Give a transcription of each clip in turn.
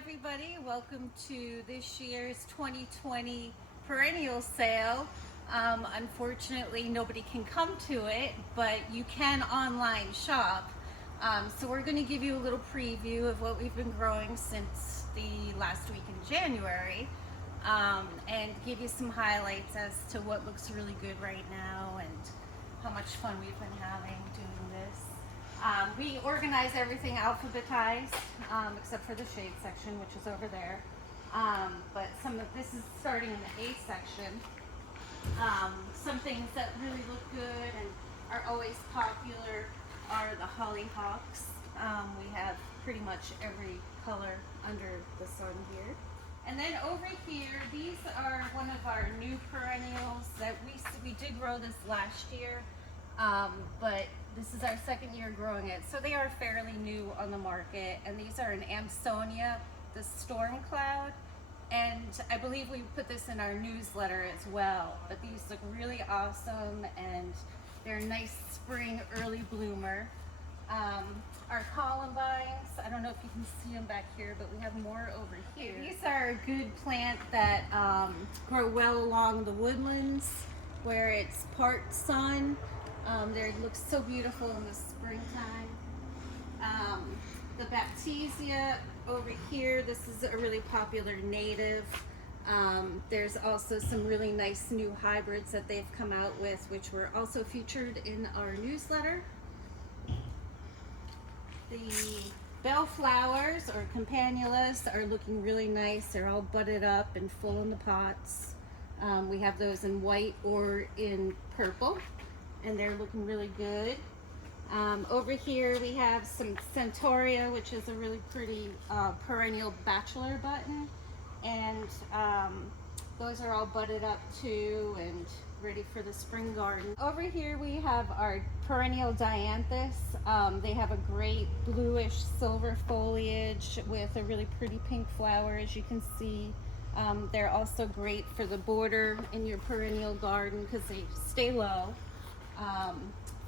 everybody. Welcome to this year's 2020 Perennial sale. Unfortunately, nobody can come to it, but you can online shop. So we're going to give you a little preview of what we've been growing since the last week in January, and give you some highlights as to what looks really good right now and how much fun we've been having doing this. We organize everything alphabetized, except for the shade section, which is over there. But some of this is starting in the A section. Some things that really look good and are always popular are the hollyhocks. We have pretty much every color under the sun here. And then over here, these are one of our new perennials that we did grow this last year, but this is our second year growing it, so they are fairly new on the market. And these are an Amsonia, the storm cloud, and I believe we put this in our newsletter as well. But these look really awesome, and they're a nice spring early bloomer. Our columbines, I don't know if you can see them back here, but we have more over here. These are a good plant that grow well along the woodlands where it's part sun. They look so beautiful in the springtime. The Baptisia over here, this is a really popular native. There's also some really nice new hybrids that they've come out with, which were also featured in our newsletter. The bellflowers or campanulas are looking really nice. They're all budded up and full in the pots. We have those in white or in purple, and they're looking really good. Over here we have some Centaurea, which is a really pretty perennial bachelor button, and those are all budded up too and ready for the spring garden. Over here we have our perennial dianthus. They have a great bluish silver foliage with a really pretty pink flower, as you can see. They're also great for the border in your perennial garden because they stay low.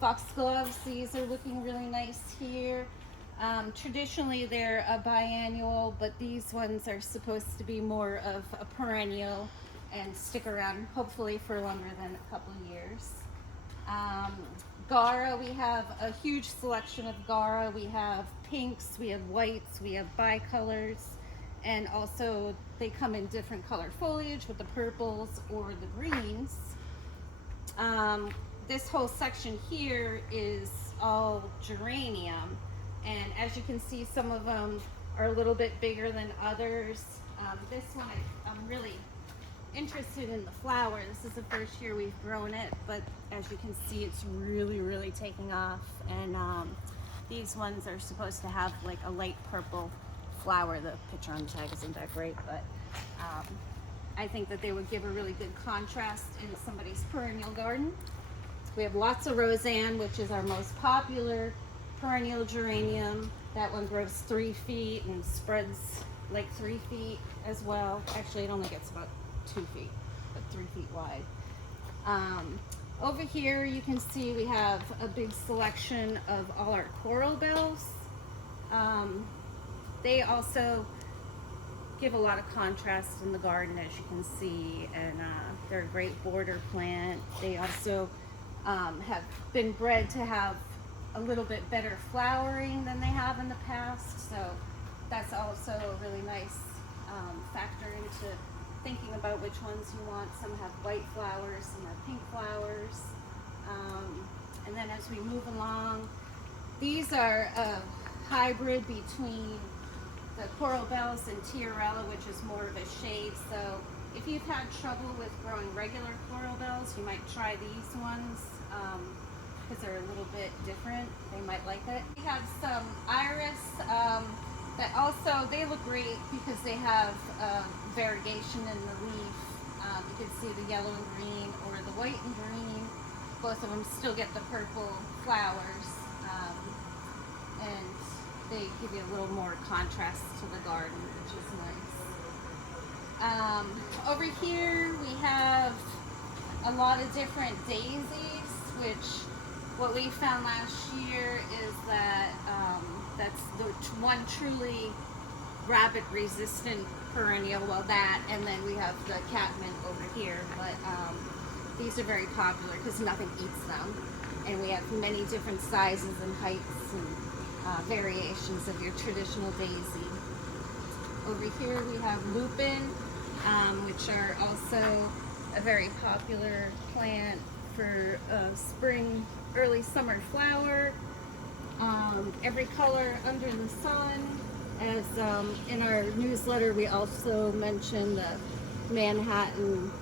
Foxgloves, these are looking really nice here. Traditionally they're a biannual, but these ones are supposed to be more of a perennial and stick around hopefully for longer than a couple of years. Gara, we have a huge selection of Gara. We have pinks, we have whites, we have bicolors, and also they come in different color foliage with the purples or the greens. This whole section here is all geranium, and as you can see, some of them are a little bit bigger than others. This one I'm really interested in the flower. This is the first year we've grown it, but as you can see, it's really taking off. And these ones are supposed to have like a light purple flower. The picture on the tag isn't that great, but I think that they would give a really good contrast in somebody's perennial garden. We have lots of Roseanne, which is our most popular perennial geranium. That one grows 3 feet and spreads like 3 feet as well. Actually, it only gets about 2 feet, but 3 feet wide. Over here you can see we have a big selection of all our coral bells. They also give a lot of contrast in the garden, as you can see, and they're a great border plant. They also have been bred to have a little bit better flowering than they have in the past, so that's also a really nice factor into thinking about which ones you want. Some have white flowers, some have pink flowers. And then as we move along, these are a hybrid between the coral bells and tiarella, which is more of a shade. So if you've had trouble with growing regular coral bells, you might try these ones because they're a little bit different. They might like it. We have some iris that also, they look great because they have variegation in the leaf. You can see the yellow and green or the white and green. Both of them still get the purple flowers, and they give you a little more contrast to the garden, which is nice. Over here we have a lot of different daisies, which what we found last year is that that's the one truly rabbit resistant perennial, well that, and then we have the catmint over here, but these are very popular because nothing eats them. And we have many different sizes and heights and variations of your traditional daisy. Over here we have lupin, which are also a very popular plant for spring, early summer flower. Every color under the sun. As in our newsletter, we also mentioned the Manhattan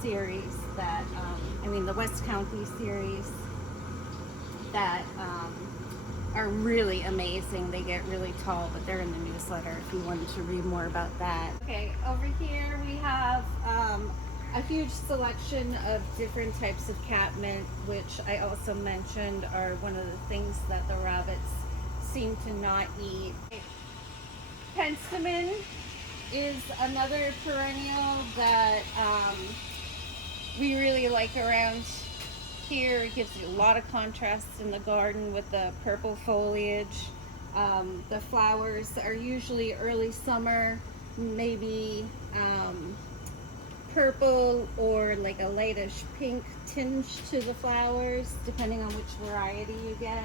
series that, the West County series that are really amazing. They get really tall, but they're in the newsletter if you wanted to read more about that. Okay, over here we have a huge selection of different types of catmint, which I also mentioned are one of the things that the rabbits seem to not eat. Penstemon is another perennial that we really like around here. It gives you a lot of contrast in the garden with the purple foliage. The flowers are usually early summer, maybe purple or like a lightish pink tinge to the flowers, depending on which variety you get.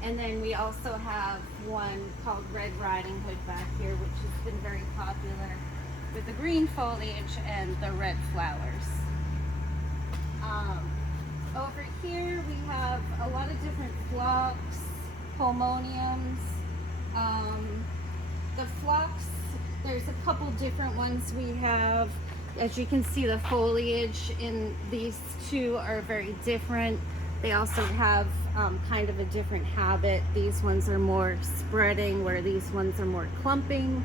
And then we also have one called Red Riding Hood back here, which has been very popular with the green foliage and the red flowers. Over here we have a lot of different phlox, pulmoniums. The phlox, there's a couple different ones we have. As you can see, the foliage in these two are very different. They also have kind of a different habit. These ones are more spreading, where these ones are more clumping.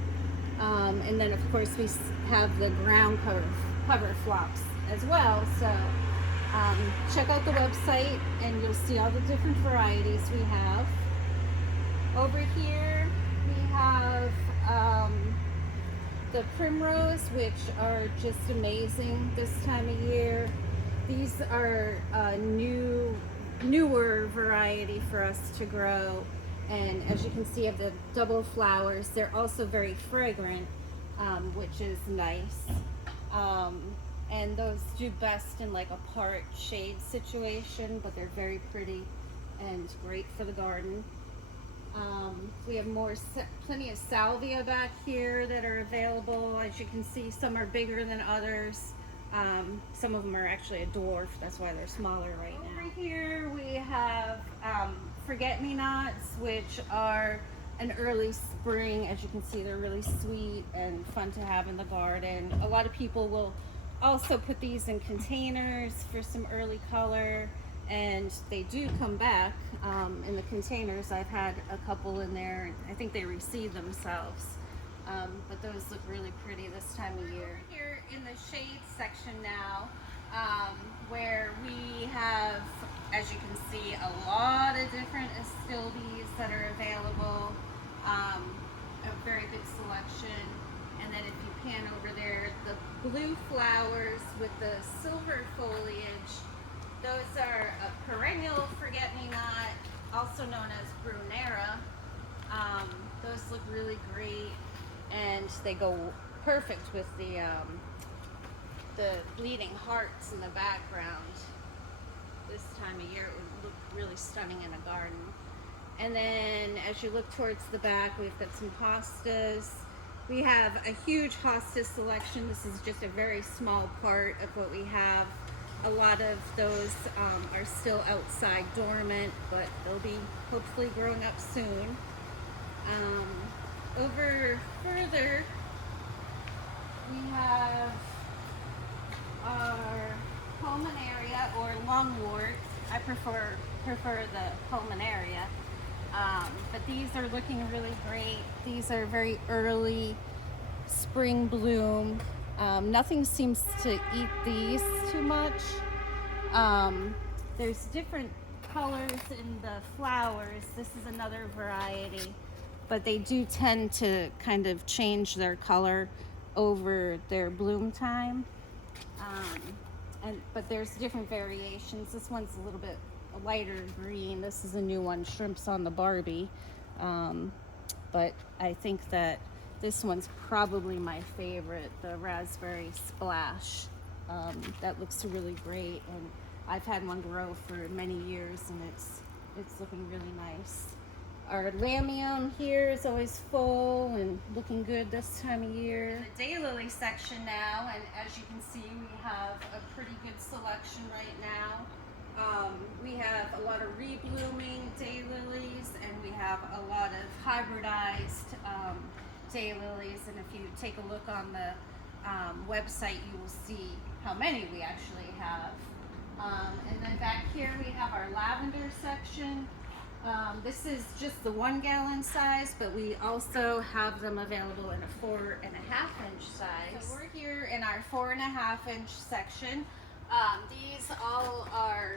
And then of course we have the ground cover phlox as well. So check out the website and you'll see all the different varieties we have. Over here we have the primrose, which are just amazing this time of year. These are a newer variety for us to grow, and as you can see, of the double flowers, they're also very fragrant, which is nice. And those do best in like a part shade situation, but they're very pretty and great for the garden. We have plenty of salvia back here that are available. As you can see, some are bigger than others. Some of them are actually a dwarf, that's why they're smaller right now. Over here we have forget-me-nots, which are an early spring. As you can see, they're really sweet and fun to have in the garden. A lot of people will also put these in containers for some early color, and they do come back in the containers. I've had a couple in there. I think they reseed themselves. But those look really pretty this time of year. Here in the shade section now, where we have, as you can see, a lot of different astilbes that are available, a very good selection. And then if you pan over there, the blue flowers with the silver foliage, those are a perennial forget-me-not, also known as brunera. Those look really great, and they go perfect with the bleeding hearts in the background. This time of year it would look really stunning in a garden. And then as you look towards the back, we've got some hostas. We have a huge hosta selection. This is just a very small part of what we have. A lot of those are still outside dormant, but they'll be hopefully growing up soon. Over further, we have our pulmonaria or lungwort. I prefer the pulmonaria, but these are looking really great. These are very early spring bloom. Nothing seems to eat these too much. There's different colors in the flowers. This is another variety, but they do tend to kind of change their color over their bloom time. But there's different variations. This one's a little bit lighter green. This is a new one, Shrimps on the Barbie. But I think that This one's probably my favorite, the raspberry splash. That looks really great, and I've had one grow for many years, and it's looking really nice. Our lamium here is always full and looking good this time of year. The daylily section now, and as you can see, we have a pretty good selection right now. We have a lot of reblooming daylilies, and we have a lot of hybridized daylilies. And if you take a look on the website, you will see how many we actually have. And then back here we have our lavender section. This is just the 1 gallon size, but we also have them available in a 4.5 inch size. So we're here in our 4.5 inch section. These all are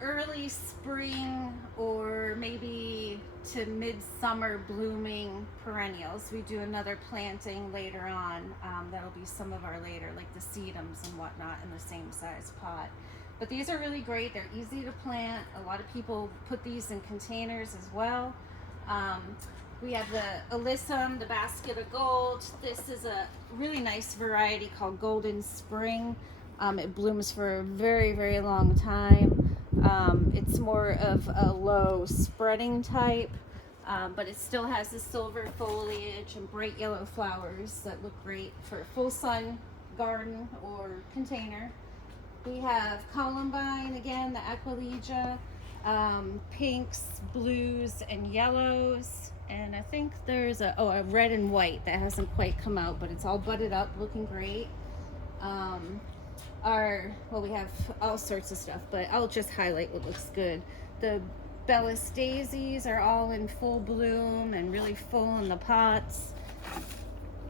early spring or maybe to midsummer blooming perennials. We do another planting later on. That'll be some of our later, like the sedums and whatnot, in the same size pot. But these are really great. They're easy to plant. A lot of people put these in containers as well. We have the alyssum, the basket of gold. This is a really nice variety called Golden Spring. It blooms for a very, very long time. It's more of a low spreading type, but it still has the silver foliage and bright yellow flowers that look great for a full sun garden or container. We have columbine, again, the aquilegia, pinks, blues, and yellows. And I think there's a red and white that hasn't quite come out, but it's all budded up, looking great. We have all sorts of stuff, but I'll just highlight what looks good. The Bellis daisies are all in full bloom and really full in the pots.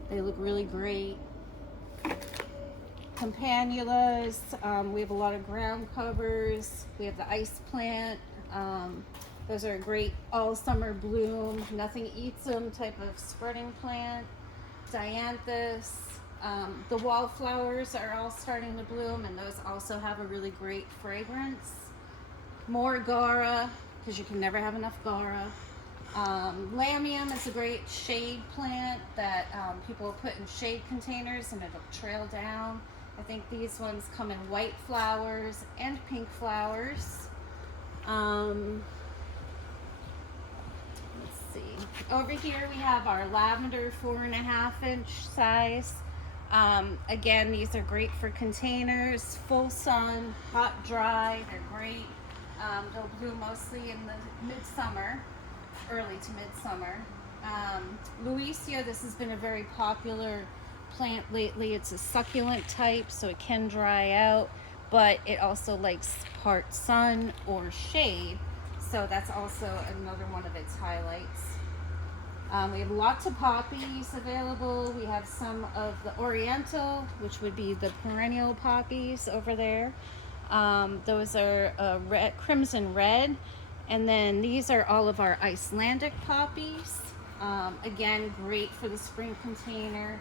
They look really great. Campanulas, we have a lot of ground covers. We have the ice plant. Those are a great all summer bloom, nothing eats them type of spreading plant. Dianthus. The wallflowers are all starting to bloom, and those also have a really great fragrance. More gaura, because you can never have enough gaura. Lamium is a great shade plant that people put in shade containers and it'll trail down. I think these ones come in white flowers and pink flowers. Let's see. Over here we have our lavender 4.5 inch size. Again, these are great for containers, full sun, hot, dry. They're great. They'll bloom mostly in the midsummer, early to midsummer. Luisia, this has been a very popular plant lately. It's a succulent type, so it can dry out, but it also likes part sun or shade, so that's also another one of its highlights. We have lots of poppies available. We have some of the oriental, which would be the perennial poppies over there. Those are crimson red, and then these are all of our Icelandic poppies. Again, great for the spring container.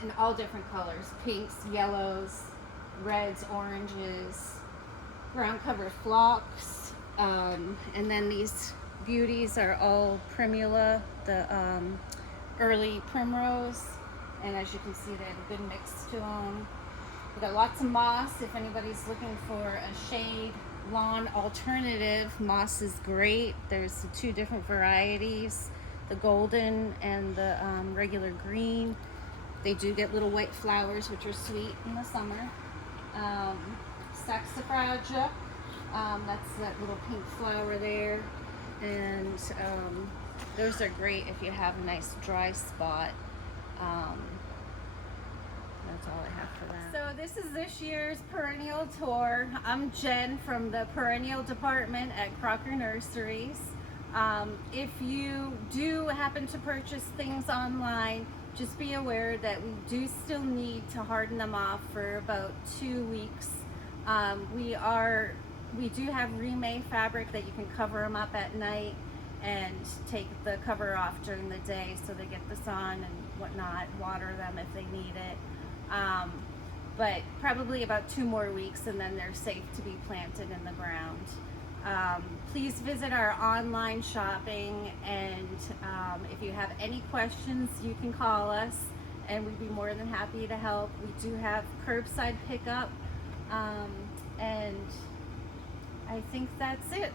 In all different colors, pinks, yellows, reds, oranges, ground cover phlox, and then these beauties are all primula, the early primrose, and as you can see they have a good mix to them. We've got lots of moss. If anybody's looking for a shade lawn alternative, moss is great. There's 2 different varieties, the golden and the regular green. They do get little white flowers, which are sweet in the summer. Saxifraga, that's that little pink flower there. And those are great if you have a nice dry spot. That's all I have for that. So this is this year's perennial tour. I'm Jen from the perennial department at Crocker Nurseries. If you do happen to purchase things online, just be aware that we do still need to harden them off for about 2 weeks. We do have remade fabric that you can cover them up at night and take the cover off during the day so they get the sun and whatnot, water them if they need it. But probably about 2 more weeks and then they're safe to be planted in the ground. Please visit our online shopping, and if you have any questions, you can call us and we'd be more than happy to help. We do have curbside pickup, and I think that's it.